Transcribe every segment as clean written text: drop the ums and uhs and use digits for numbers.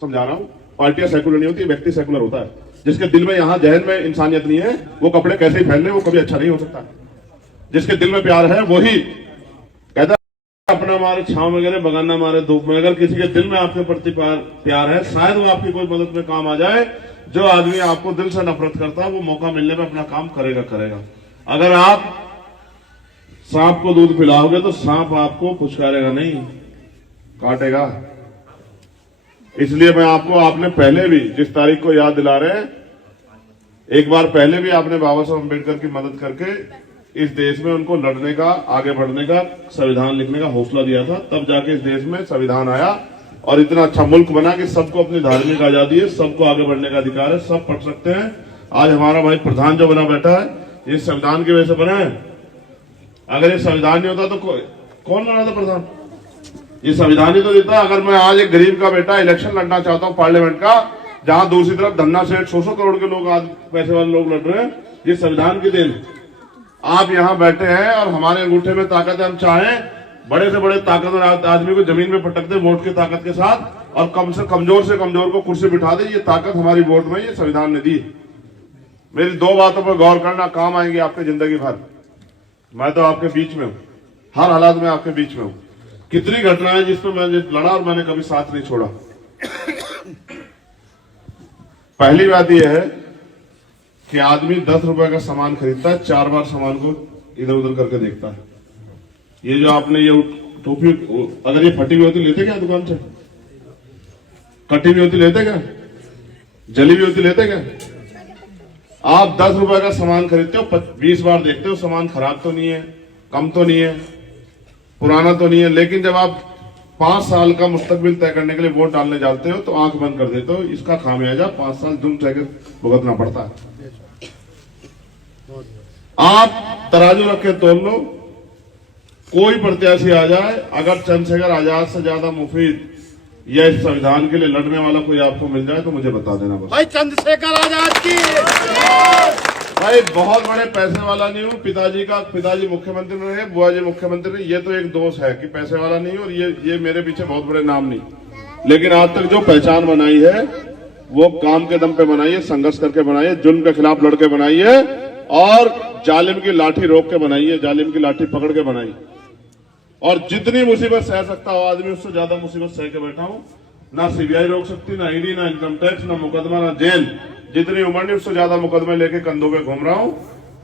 समझा रहा हूँ, पार्टियां सेकुलर नहीं होती, व्यक्ति सेकुलर होता है। जिसके दिल में यहाँ जहन में इंसानियत नहीं है, वो कपड़े कैसे ही पहन ले, वो कभी अच्छा नहीं हो सकता। जिसके दिल में प्यार है वही कहता है अपना मारे छांव में गिरे बगाना मारे धूप में। अगर किसी के दिल में आपके प्रति प्यार है, शायद वो आपकी कोई मदद में काम आ जाए। जो आदमी आपको दिल से नफरत करता है वो मौका मिलने में अपना काम करेगा। अगर आप सांप को दूध पिलाओगे तो सांप आपको पुचकारेगा नहीं, काटेगा। इसलिए मैं आपने पहले भी जिस तारीख को याद दिला रहे हैं, एक बार पहले भी आपने बाबा साहब अम्बेडकर की मदद करके इस देश में उनको लड़ने का, आगे बढ़ने का, संविधान लिखने का हौसला दिया था। तब जाके इस देश में संविधान आया और इतना अच्छा मुल्क बना कि सबको अपनी धार्मिक आजादी है, सबको आगे बढ़ने का अधिकार है, सब पढ़ सकते हैं। आज हमारा भाई प्रधान जो बना बैठा है, ये संविधान की वजह से बना है। अगर ये संविधान नहीं होता तो कौन बना था प्रधान? ये संविधान ही तो देता। अगर मैं आज एक गरीब का बेटा इलेक्शन लड़ना चाहता हूं पार्लियामेंट का, जहां दूसरी तरफ धन्ना सेठ 100 करोड़ के लोग, आज पैसे वाले लोग लड़ रहे हैं, ये संविधान की देन। आप यहां बैठे हैं और हमारे अंगूठे में ताकत है। हम चाहें बड़े से बड़े ताकतवर आदमी को जमीन में पटक दे वोट की ताकत के साथ, और कम से कमजोर को कुर्सी बिठा दे। ये ताकत हमारी वोट में, ये संविधान ने दी। मेरी दो बातों पर गौर करना, काम आएंगे आपके जिंदगी भर। मैं तो आपके बीच में हूं, हर हालात में आपके बीच में हूं। कितनी घटनाएं जिसमें मैंने लड़ा और मैंने कभी साथ नहीं छोड़ा। पहली बात यह है कि आदमी 10 रुपए का सामान खरीदता है, 4 बार सामान को इधर उधर करके देखता है। ये जो आपने ये टोपी, अगर ये फटी हुई होती लेते क्या दुकान से? कटी हुई होती लेते क्या? जली हुई होती लेते क्या? आप 10 रुपए का सामान खरीदते हो, 20 बार देखते हो सामान खराब तो नहीं है, कम तो नहीं है, पुराना तो नहीं है। लेकिन जब आप 5 साल का मुस्तकबिल तय करने के लिए वोट डालने जाते हो तो आंख बंद कर देते हो। इसका खामियाजा 5 साल जुर्म सह भुगतना पड़ता है। आप तराजू रख के तोल लो, कोई प्रत्याशी आ जाए, अगर चंद्रशेखर आजाद से ज्यादा मुफीद या इस संविधान के लिए लड़ने वाला कोई आपको मिल जाए तो मुझे बता देना बस। भाई चंद्रशेखर आजाद की भाई बहुत बड़े पैसे वाला नहीं हूँ। पिताजी मुख्यमंत्री रहे, बुआ जी मुख्यमंत्री रहे। ये तो एक दोष है कि पैसे वाला नहीं हूँ, और ये मेरे पीछे बहुत बड़े नाम नहीं। लेकिन आज तक जो पहचान बनाई है वो काम के दम पे बनाई है, संघर्ष करके बनाई है, जुल्म के खिलाफ लड़के बनाई है, और जालिम की लाठी रोक के बनाई है, जालिम की लाठी पकड़ के बनाई। और जितनी मुसीबत सह सकता हो आदमी, उससे ज्यादा मुसीबत सह के बैठा हूं। ना सीबीआई रोक सकती, ना ईडी, ना इनकम टैक्स, ना मुकदमा, ना जेल। जितनी उम्र नहीं, उससे ज्यादा मुकदमे लेके कंधों पे घूम रहा हूं।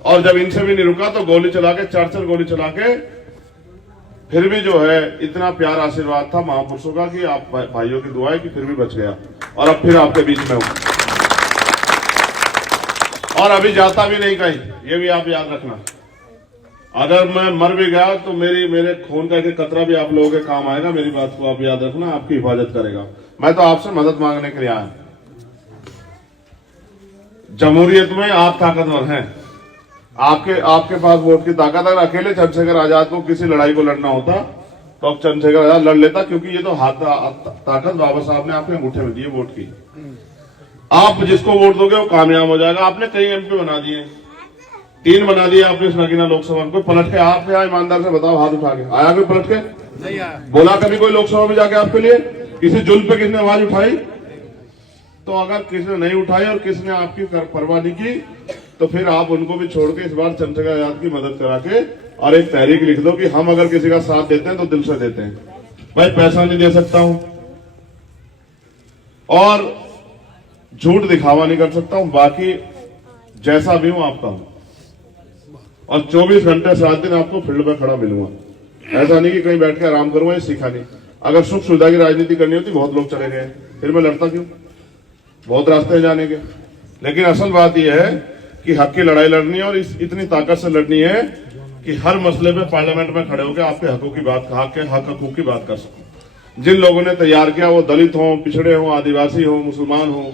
और जब इनसे भी नहीं रुका तो गोली चला के, 4 गोली चला के, फिर भी जो है इतना प्यार आशीर्वाद था महापुरुषों का कि आप भाइयों की दुआ है कि फिर भी बच गया, और अब फिर आपके बीच में हूं, और अभी जाता भी नहीं कहीं। ये भी आप याद रखना। अगर मैं मर भी गया तो मेरे खून का एक कतरा भी आप लोगों के काम आएगा। मेरी बात को आप याद रखना, आपकी हिफाजत करेगा। मैं तो आपसे मदद मांगने के लिए आया। जमहूरियत में आप ताकतवर हैं, आपके पास वोट की ताकत। अगर अकेले चंद्रशेखर आजाद को किसी लड़ाई को लड़ना होता तो अब चंद्रशेखर आजाद लड़ लेता, क्योंकि ये तो ताकत बाबा साहब ने आपके अंगूठे में दी है वोट की। आप जिसको वोट दोगे वो कामयाब हो जाएगा। आपने कई एमपी बना दिए, 3 बना दिए आपने इस नगीना लोकसभा में। कोई पलट के आप यहाँ ईमानदार से बताओ, हाथ उठा के आया कोई पलट के? नहीं आया। बोला कभी कोई लोकसभा में जाके आपके लिए? किसी जुल्म पे किसने आवाज उठाई? तो अगर किसने नहीं उठाई और किसने आपकी परवाह नहीं की, तो फिर आप उनको भी छोड़ के इस बार चंद्रशेखर आजाद की मदद करा के और एक तहरीक लिख दो कि हम अगर किसी का साथ देते हैं तो दिल से देते हैं। भाई पैसा नहीं दे सकता हूं और झूठ दिखावा नहीं कर सकता हूं, बाकी जैसा भी हूं आपका हूं, और 24 घंटे 7 दिन आपको फील्ड में खड़ा मिलूंगा। ऐसा नहीं कि कहीं बैठ के आराम करूंगा, ये सीखा नहीं। अगर सुख सुविधा की राजनीति करनी होती, बहुत लोग चले गए, फिर मैं लड़ता क्यों? बहुत रास्ते जाने के। लेकिन असल बात यह है कि हक की लड़ाई लड़नी है, और इतनी ताकत से लड़नी है कि हर मसले पे पार्लियामेंट में खड़े होकर आपके हकों की बात, हकूक की बात कर सकूं। जिन लोगों ने तैयार किया वो दलित हो, पिछड़े हो, आदिवासी हो, मुसलमान हो।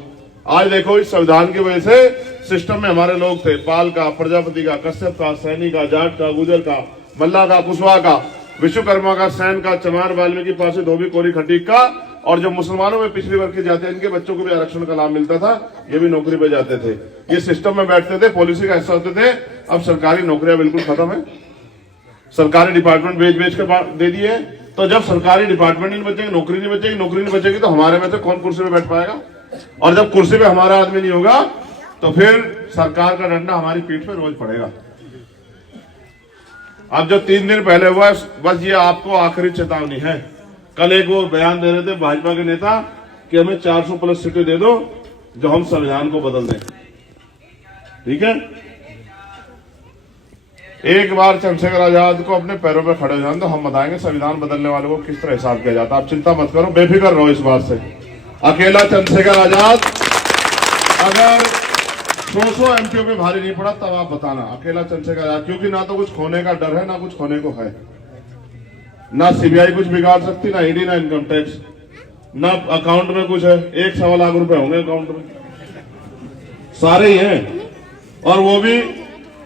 आज देखो इस संविधान की वजह से सिस्टम में हमारे लोग थे, पाल का, प्रजापति का, कश्यप का, सैनी का, जाट का, गुजर का, मल्ला का, कुशवाहा का, विश्वकर्मा का, सैन का, चमार, वाल्मीकि, पासी, धोबी, कोरी, खटीक का। और जो मुसलमानों में पिछड़ी वर्ग के जाते हैं, इनके बच्चों को भी आरक्षण का लाभ मिलता था, ये भी नौकरी पे जाते थे, ये सिस्टम में बैठते थे, पॉलिसी का हिस्सा होते थे। अब सरकारी नौकरियां बिल्कुल खत्म है, सरकारी डिपार्टमेंट बेच के दे दिए। तो जब सरकारी डिपार्टमेंट नहीं बचेंगे, नौकरी नहीं बचेगी तो हमारे में से कौन कुर्सी पे बैठ पाएगा? और जब कुर्सी पे हमारा आदमी नहीं होगा तो फिर सरकार का डंडा हमारी पीठ पे रोज पड़ेगा। अब जो 3 दिन पहले हुआ है, बस ये आपको आखिरी चेतावनी है। कल एक वो बयान दे रहे थे भाजपा के नेता कि हमें 400 प्लस सीटें दे दो जो हम संविधान को बदल दें। ठीक है, एक बार चंद्रशेखर आजाद को अपने पैरों पर खड़े हो जाए तो हम बताएंगे संविधान बदलने वालों को किस तरह हिसाब किया जाता है। आप चिंता मत करो, बेफिक्र रहो इस बात से। अकेला चंद्रशेखर आजाद अगर 100 एमपीओ पे भारी नहीं पड़ा तब आप बताना, अकेला चंद्रशेखर आजाद, क्योंकि ना तो कुछ खोने का डर है ना कुछ खोने को है। ना सीबीआई कुछ बिगाड़ सकती, ना ईडी, ना इनकम टैक्स, ना अकाउंट में कुछ है। 1 लाख रुपए होंगे अकाउंट में, सारे ही हैं। और वो भी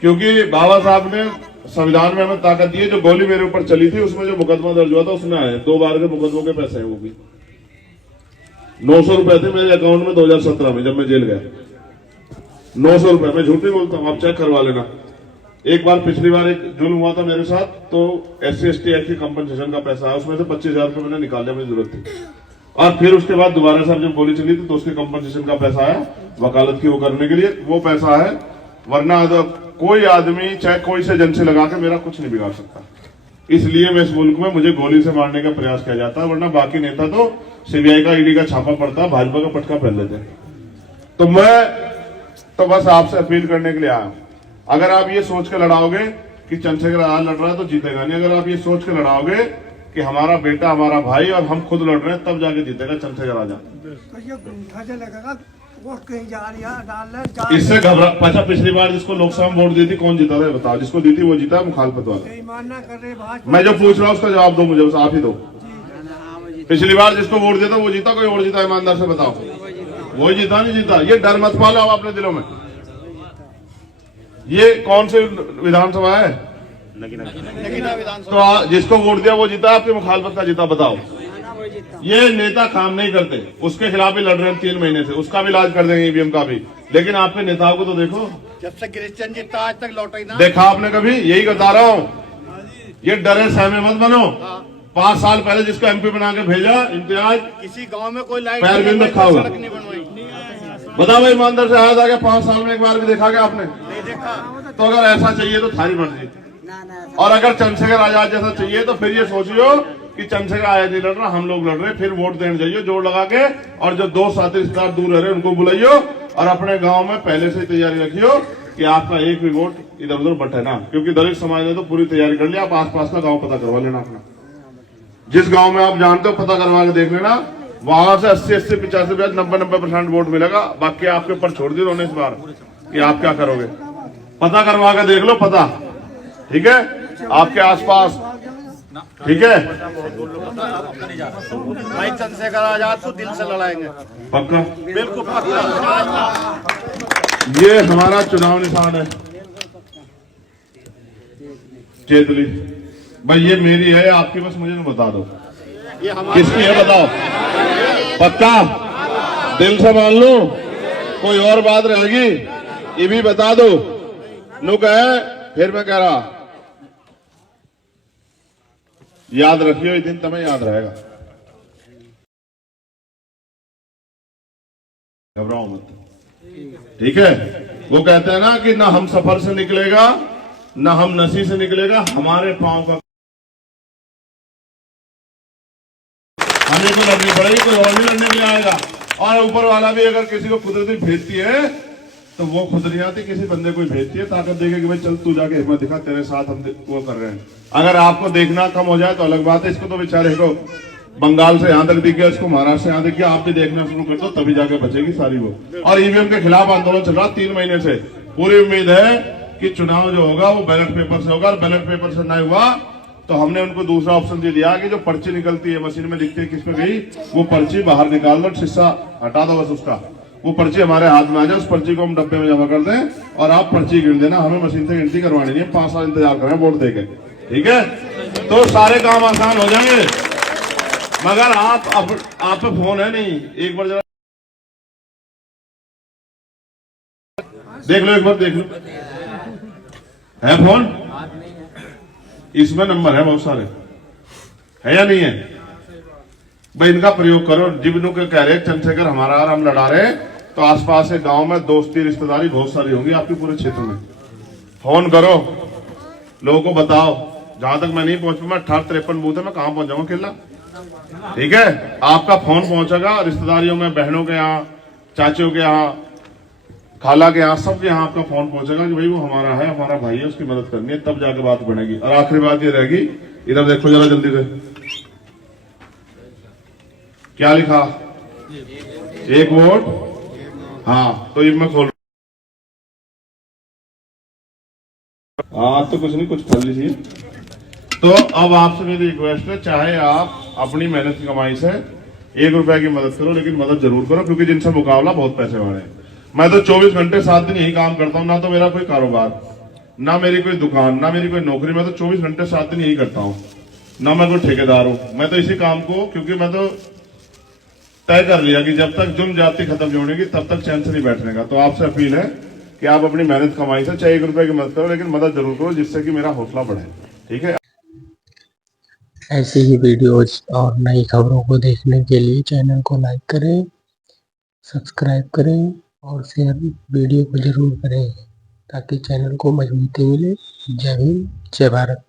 क्योंकि बाबा साहब ने संविधान में हमें ताकत दी है। जो गोली मेरे ऊपर चली थी उसमें जो मुकदमा दर्ज हुआ था उसमें आए 2 बार के मुकदमों के पैसे हैं। वो भी 900 रुपए थे मेरे अकाउंट में 2017 में जब मैं जेल गया। 900 रुपए, मैं झूठ नहीं बोलता हूँ, आप चेक करवा लेना। एक बार पिछली बार एक जुल्म हुआ था मेरे साथ, तो SC/ST एक्ट की कंपनसेशन का पैसा है, उसमें से 25,000 रुपए मैंने निकालने में जरूरत थी। और फिर उसके बाद दोबारा साहब जब गोली चली थी तो उसके कंपनसेशन का पैसा आया वकालत की वो करने के लिए, वो पैसा है। वरना कोई आदमी चाहे कोई से एजेंसी लगा के मेरा कुछ नहीं बिगाड़ सकता। इसलिए मैं इस मुल्क में मुझे गोली से मारने का प्रयास किया जाता है, वरना बाकी नेता तो सीबीआई का, ईडी का छापा पड़ता, भाजपा का पटका पहन लेते। तो मैं तो बस आपसे अपील करने के लिए आया हूं। अगर आप ये सोच के लड़ाओगे कि चंद्रशेखर आजाद लड़ रहा है तो जीतेगा नहीं। अगर आप ये सोच के लड़ाओगे कि हमारा बेटा, हमारा भाई और हम खुद लड़ रहे हैं, तब जाके जीतेगा चंद्रशेखर आजाद। इससे घबरा। अच्छा, पिछली बार जिसको लोकसभा में वोट दी थी कौन जीता था बताओ? जिसको दी थी वो जीता, मुखालफत वाला। मैं जो पूछ रहा हूँ उसका जवाब दो मुझे, बस आप ही दो। पिछली बार जिसको वोट दिया था वो जीता, कोई और जीता? ईमानदार से बताओ। वो जीता नहीं जीता? ये डर मत पालो आप अपने दिलों में। ये कौन सी विधानसभा है? तो जिसको वोट दिया वो जीता, आपकी मुखालफत का जीता? बताओ। ये नेता काम नहीं करते, उसके खिलाफ भी लड़ रहे हैं 3 महीने से, उसका भी इलाज कर देंगे, ईवीएम का भी। लेकिन आपके नेताओं को तो देखो, जब से गिरिशन जीता आज तक लौटा ही ना। देखा आपने कभी? यही बता रहा हूँ, ये डरे सहमे मत बनो। 5 साल पहले जिसको MP बना के भेजा इम्तियाज, किसी गांव में कोई लाइट पैर भी रखा होगा। नहीं बनवाई। बताओ भाई, ईमानदार से आया था 5 साल में एक बार भी देखा क्या आपने? नहीं देखा। तो अगर ऐसा चाहिए तो थारी मर्जी। और अगर चंद्रशेखर आजाद जैसा चाहिए तो फिर ये सोचियो कि चंद्रशेखर आजाद नहीं लड़ रहा, हम लोग लड़ रहे, फिर वोट देने जाइए जोड़ लगा के। और जो 2 साथी रिश्तेदार दूर रह रहे उनको बुलाइयो और अपने गांव में पहले से तैयारी रखियो कि आपका एक भी वोट इधर उधर बटे ना। क्योंकि दलित समाज ने तो पूरी तैयारी कर ली। आप आसपास का गांव पता करवा लेना अपना, जिस गांव में आप जानते हो पता करवा के देख लेना। वहां से 80-80, 85, 90% वोट मिलेगा। बाकी आपके ऊपर छोड़ दी उन्होंने इस बार कि आप क्या करोगे। पता करवा के देख लो, पता। ठीक है, आपके आसपास। ठीक है भाई, चंद्रशेखर आजाद को दिल से लड़ाएंगे। पक्का? बिल्कुल पक्का। ये हमारा चुनाव निशान है, चेतली भाई। ये मेरी है, आपकी, बस मुझे तो बता दो ये हमारी किसकी है, बताओ। पक्का? दिल से मान लो, कोई और बात रहेगी ये भी बता दो। नुक है, फिर मैं कह रहा, याद रखियो, ये दिन तुम्हें याद रहेगा। घबराओ मत, ठीक है? वो कहते हैं ना कि ना हम सफर से निकलेगा ना हम नसी से निकलेगा, हमारे पांव का हमें को लड़नी पड़ेगी, कोई और नहीं लड़ने के लिए आएगा। और ऊपर वाला भी अगर किसी को कुदरती भेजती है तो वो खुद नहीं आती, किसी बंदे को भेजती है ताकत देके कि भाई चल तू जाके हिम्मत दिखा, तेरे साथ हम वो कर रहे हैं। अगर आपको देखना कम हो जाए तो अलग बात है। इसको तो बेचारे को बंगाल से यहां तक दिख गया, इसको महाराष्ट्र से यहां दिख गया। आप भी देखना शुरू कर दो तभी जाके बचेगी सारी वो। और ईवीएम के खिलाफ आंदोलन चल रहा 3 महीने से। पूरी उम्मीद है कि चुनाव जो होगा वो बैलेट पेपर से होगा। और बैलेट पेपर से नहीं हुआ तो हमने उनको दूसरा ऑप्शन दे दिया कि जो पर्ची निकलती है मशीन में दिखती है किस पे गई, वो पर्ची बाहर निकाल दो, शीशा हटा दो बस उसका। वो पर्ची हमारे हाथ में आ जाए, उस पर्ची को हम डब्बे में जमा कर दें और आप पर्ची गिन देना। हमें मशीन से गिनती करवानी नहीं है, 5 साल इंतजार करें वोट देके। ठीक है, तो सारे काम आसान हो जाएंगे। मगर आप पे फोन है नहीं, एक बार जरा देख लो, एक बार देख लो, है फोन? इसमें नंबर है बहुत सारे, है या नहीं है भाई? इनका प्रयोग करो। जिबनू के कह रहे चंद्रशेखर हमारा और हम लड़ा रहे, तो आसपास के गांव में दोस्ती रिश्तेदारी बहुत सारी होंगी आपके पूरे क्षेत्र में। फोन करो, लोगों को बताओ। जहां तक मैं नहीं पहुंच पाऊंगा, 18-53 बूथ है, मैं कहां पहुंच जाऊंगा अकेला? ठीक है, आपका फोन पहुंचेगा रिश्तेदारियों में, बहनों के यहाँ, चाचियों के यहाँ, खाला के यहाँ, सबके यहाँ आपका फोन पहुंचेगा कि भाई वो हमारा है, हमारा भाई है, उसकी मदद करनी है, तब जाके बात बनेगी। और आखिरी बात ये रहेगी, इधर देखो जरा जल्दी से, क्या लिखा? एक वोट। हाँ, तो ये मैं खोल, हाँ तो कुछ नहीं, कुछ कर लीजिए। तो अब आपसे मेरी रिक्वेस्ट है, चाहे आप अपनी मेहनत की कमाई से 1 रुपए की मदद करो, लेकिन मदद जरूर करो, क्योंकि जिनसे मुकाबला बहुत पैसे वाले हैं। मैं तो 24 घंटे 7 दिन यही काम करता हूँ, ना तो मेरा कोई कारोबार, ना मेरी कोई दुकान, ना मेरी कोई नौकरी। मैं तो 24 घंटे 7 दिन यही करता हूँ, ना मैं कोई ठेकेदार हूँ। मैं तो इसी काम को, क्योंकि मैं तो तय कर लिया कि जब तक जुर्म जाति खत्म नहीं होगी तब तक चैन से नहीं बैठने का। तो आपसे अपील है कि आप अपनी मेहनत कमाई से चाहे 1 रुपए की मदद करो, लेकिन मदद जरूर करो, जिससे कि मेरा हौसला बढ़े। ठीक है। ऐसी ही वीडियोज और नई खबरों को देखने के लिए चैनल को लाइक करें, सब्सक्राइब करें और शेयर वीडियो को जरूर करें, ताकि चैनल को मजबूती मिले। जय हिंद, जय भारत।